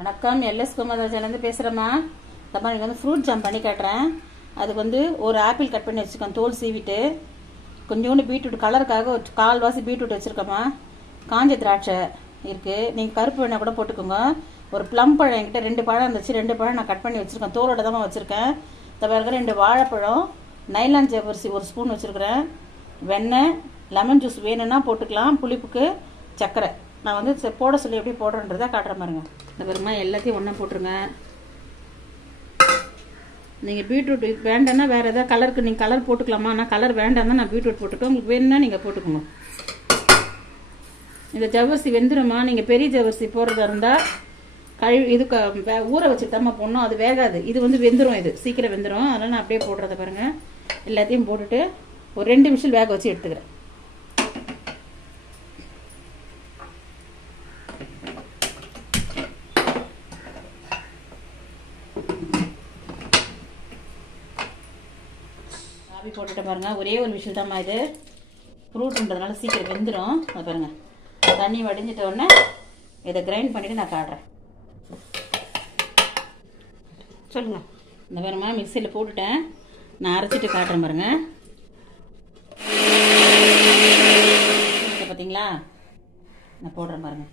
வணக்கம், எல்எஸ் குமாரராஜன்லேருந்து பேசுகிறேம்மா. தப்பா நீங்கள் வந்து ஃப்ரூட் ஜாம் பண்ணி காட்டுறேன். அதுக்கு வந்து ஒரு ஆப்பிள் கட் பண்ணி வச்சுருக்கேன், தோல் சீவிட்டு. கொஞ்சோண்டு பீட்ரூட் கலருக்காக ஒரு கால்வாசி பீட்ரூட் வச்சுருக்கேம்மா. காஞ்ச திராட்சை இருக்குது, நீங்கள் கருப்பு வேணால் கூட போட்டுக்கோங்க. ஒரு ப்ளம் பழம் என்கிட்ட 2 பழம் இருந்துச்சு, 2 பழம் நான் கட் பண்ணி வச்சுருக்கேன், தோலோட தான் வச்சுருக்கேன். தவிர 2 வாழைப்பழம், நைலான் ஜவ்வரிசி 1 ஸ்பூன் வச்சுருக்கிறேன். வெண்ணெய், லெமன் ஜூஸ் வேணும்னா போட்டுக்கலாம், புளிப்புக்கு சர்க்கரை. நான் வந்து போட சொல்லி எப்படி போடுறேன்றதை காட்டுற பாருங்க. இந்த பாருமா, எல்லாத்தையும் ஒன்றா போட்டுருங்க. நீங்கள் பீட்ரூட் வேண்டாம்னா வேறு எதாவது கலருக்கு நீங்கள் கலர் போட்டுக்கலாமா? ஆனால் கலர் வேண்டாம் தான் நான் பீட்ரூட் போட்டுக்கேன். உங்களுக்கு வேணும்னா நீங்கள் போட்டுக்கோங்க. இந்த ஜவ்வரிசி வெந்துடுமா? நீங்கள் பெரிய ஜவ்வரிசி போடுறதா இருந்தால் இதுக்கு ஊற வச்சுட்டு தான் போடணும், அது வேகாது. இது வந்து வெந்துடும், இது சீக்கிரம் வெந்துடும். அதனால் நான் அப்படியே போடுறத பாருங்கள். எல்லாத்தையும் போட்டுட்டு ஒரு 2 விசில் வேக வச்சு எடுத்துக்கிறேன். ஆவி போட்டுட்டு பாருங்கள், ஒரே ஒரு விசில் தான்மா. இது ஃப்ரூட்ன்றதுனால சீக்கிரம் வெந்துடும். அது பாருங்கள், தண்ணி வடிஞ்சிட்ட உடனே இதை கிரைண்ட் பண்ணிவிட்டு நான் காட்டுறேன். சொல்லுங்கள். இந்த பாருமா, மிக்சியில் போட்டுட்டேன், நான் அரைச்சிட்டு காட்டுறேன் பாருங்க. பார்த்தீங்களா, நான் போடுறேன் பாருங்க.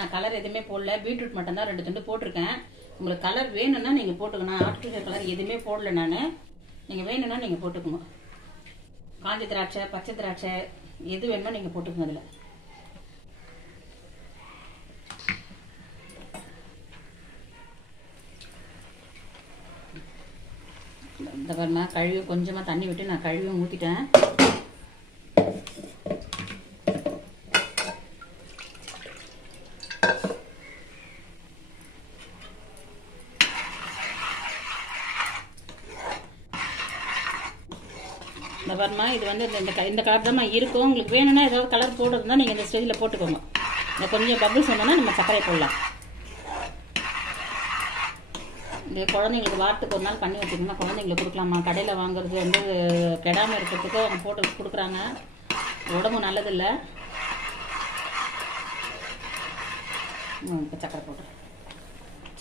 நான் கலர் எதுவுமே போடல, பீட்ரூட் மட்டும் தான் 2 துண்டு போட்டிருக்கேன். உங்களுக்கு கலர் வேணும்னா நீங்கள் போட்டுக்கணும். ஆர்டிஃபிஷியல் கலர் எதுவுமே போடல நான். நீங்கள் வேணும்னா நீங்கள் போட்டுக்கோங்க. காஞ்ச திராட்சை, பச்சை திராட்சை எது வேணுமோ நீங்கள் போட்டுக்கோங்க. அதில் இந்த பாருமா, கழுவி கொஞ்சமாக தண்ணி விட்டு நான் கழுவியும் ஊற்றிட்டேன். இந்த பாருமா, இது வந்து இந்த கலர் தான் இருக்கும். உங்களுக்கு வேணும்னா ஏதாவது கலர் போடுறதுனா நீங்கள் இந்த ஸ்டேஜில் போட்டுக்கோங்க. இந்த கொஞ்சம் பபிள்ஸ் வந்தோன்னா நம்ம சர்க்கரை போடலாம். இது குழந்தைங்களுக்கு வாரத்துக்கு ஒரு நாள் பண்ணி வச்சுக்கோங்கன்னா குழந்தைங்களுக்கு கொடுக்கலாமா? கடையில் வாங்குறது வந்து கெடாமல் இருக்கிறதுக்கு அவங்க போட்டு கொடுக்குறாங்க, உடம்பு நல்லதில்லை. இப்போ சர்க்கரை போட்டுறேன்.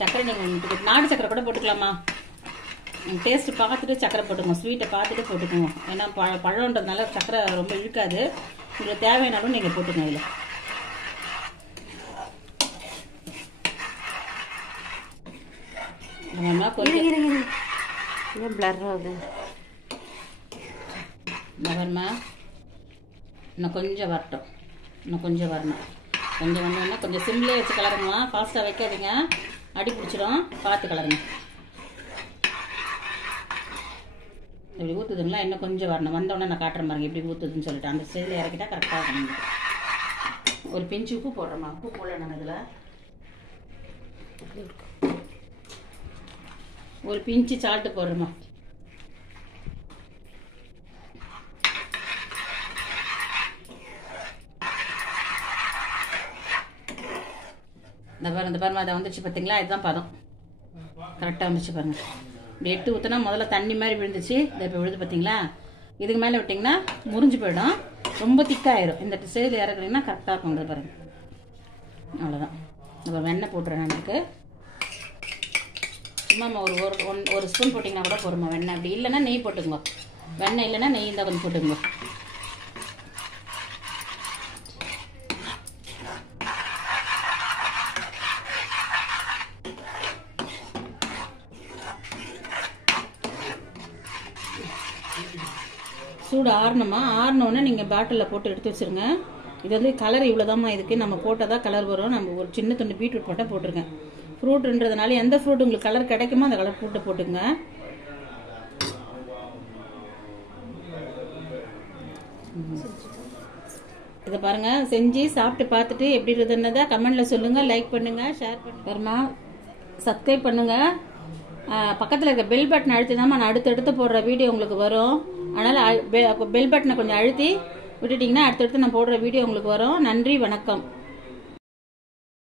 சர்க்கரை நீங்கள் நாடு சர்க்கரை கூட போட்டுக்கலாமா? டேஸ்ட்டு பார்த்துட்டு சர்க்கரை போட்டுக்கோங்க, ஸ்வீட்டை பார்த்துட்டு போட்டுக்கோங்க. ஏன்னா பழம்ன்றதுனால சர்க்கரை ரொம்ப இழுக்காது. உங்களுக்கு தேவையானாலும் நீங்கள் போட்டுக்கோங்க. இதில் கொஞ்சம் பிளர் ஆகுது. வரமா, இன்னும் கொஞ்சம் வரட்டும், இன்னும் கொஞ்சம் வரணும். கொஞ்சம் வந்தோன்னா கொஞ்சம் சிம்லேயே வச்சு கலருங்களா, ஃபாஸ்ட்டாக வைக்காதீங்க, அடி பிடிச்சிடும். பார்த்து கலருங்க. இப்படி ஊற்றுதுங்களா, இன்னும் கொஞ்சம் வரணும். வந்தோடனே நான் காட்டுறேன் பாருங்க எப்படி ஊற்றுதுன்னு சொல்லிட்டு. அந்த ஸ்டேஜில் இறக்கிட்டா கரெக்டாக இருக்கணும். ஒரு பிஞ்சு உப்பு போடுறோமா? உப்பு போடல நாங்கள் இதில். ஒரு பிஞ்சு சால்ட்டு போடுறோமா? இந்த பாருமா, அதை வந்துச்சு பார்த்தீங்களா? இதுதான் பதம், கரெக்டாக வந்துச்சு பாருங்க. இப்படி எடுத்து ஊற்றினா முதல்ல தண்ணி மாதிரி விழுந்துச்சு, இதை இப்போ விழுது பார்த்தீங்களா? இதுக்கு மேலே விட்டிங்கன்னா முறிஞ்சு போயிடும், ரொம்ப திக்காயிரும். இந்த ஸ்டேஜில் இறக்குறீங்கன்னா கரெக்டாக இருக்கும். பாருங்க, அவ்வளோதான். இப்போ வெண்ணெய் போட்டுறேன். எனக்கு சும்மா ஒரு ஸ்பூன் போட்டிங்கன்னா கூட போடுமா வெண்ணெய். அப்படி இல்லைன்னா நெய் போட்டுக்கோங்க. வெண்ணெய் இல்லைன்னா நெய் இருந்தால் கொஞ்சம் போட்டுக்கோங்க. சூடு ஆறணுமா? ஆறினோடனே நீங்கள் பாட்டிலில் போட்டு எடுத்து வச்சுருங்க. இது வந்து கலர் இவ்வளோதாம்மா இதுக்கு. நம்ம போட்டால் தான் கலர் வரும். நம்ம ஒரு சின்ன துண்டு பீட்ரூட் போட்டால் போட்டிருக்கேன். ஃப்ரூட்டுன்றதுனால எந்த ஃப்ரூட் உங்களுக்கு கலர் கிடைக்குமோ அந்த கலர் ஃப்ரூட்டை போட்டுங்க. இதை பாருங்கள், செஞ்சு சாப்பிட்டு பார்த்துட்டு எப்படி இருக்குதுன்னதை கமெண்டில் சொல்லுங்கள். லைக் பண்ணுங்கள், ஷேர் பண்ணுங்கள். பாருமா, சப்ஸ்கிரைப் பண்ணுங்கள். பக்கத்தில் இருக்க பெல் பட்டன் அழுத்தி தான் நான் அடுத்தடுத்து போடுற வீடியோ உங்களுக்கு வரும். அதனால் பெல் பட்டனை கொஞ்சம் அழுத்தி விட்டுட்டிங்கன்னா அடுத்தடுத்து நான் போடுற வீடியோ உங்களுக்கு வரும். நன்றி, வணக்கம்.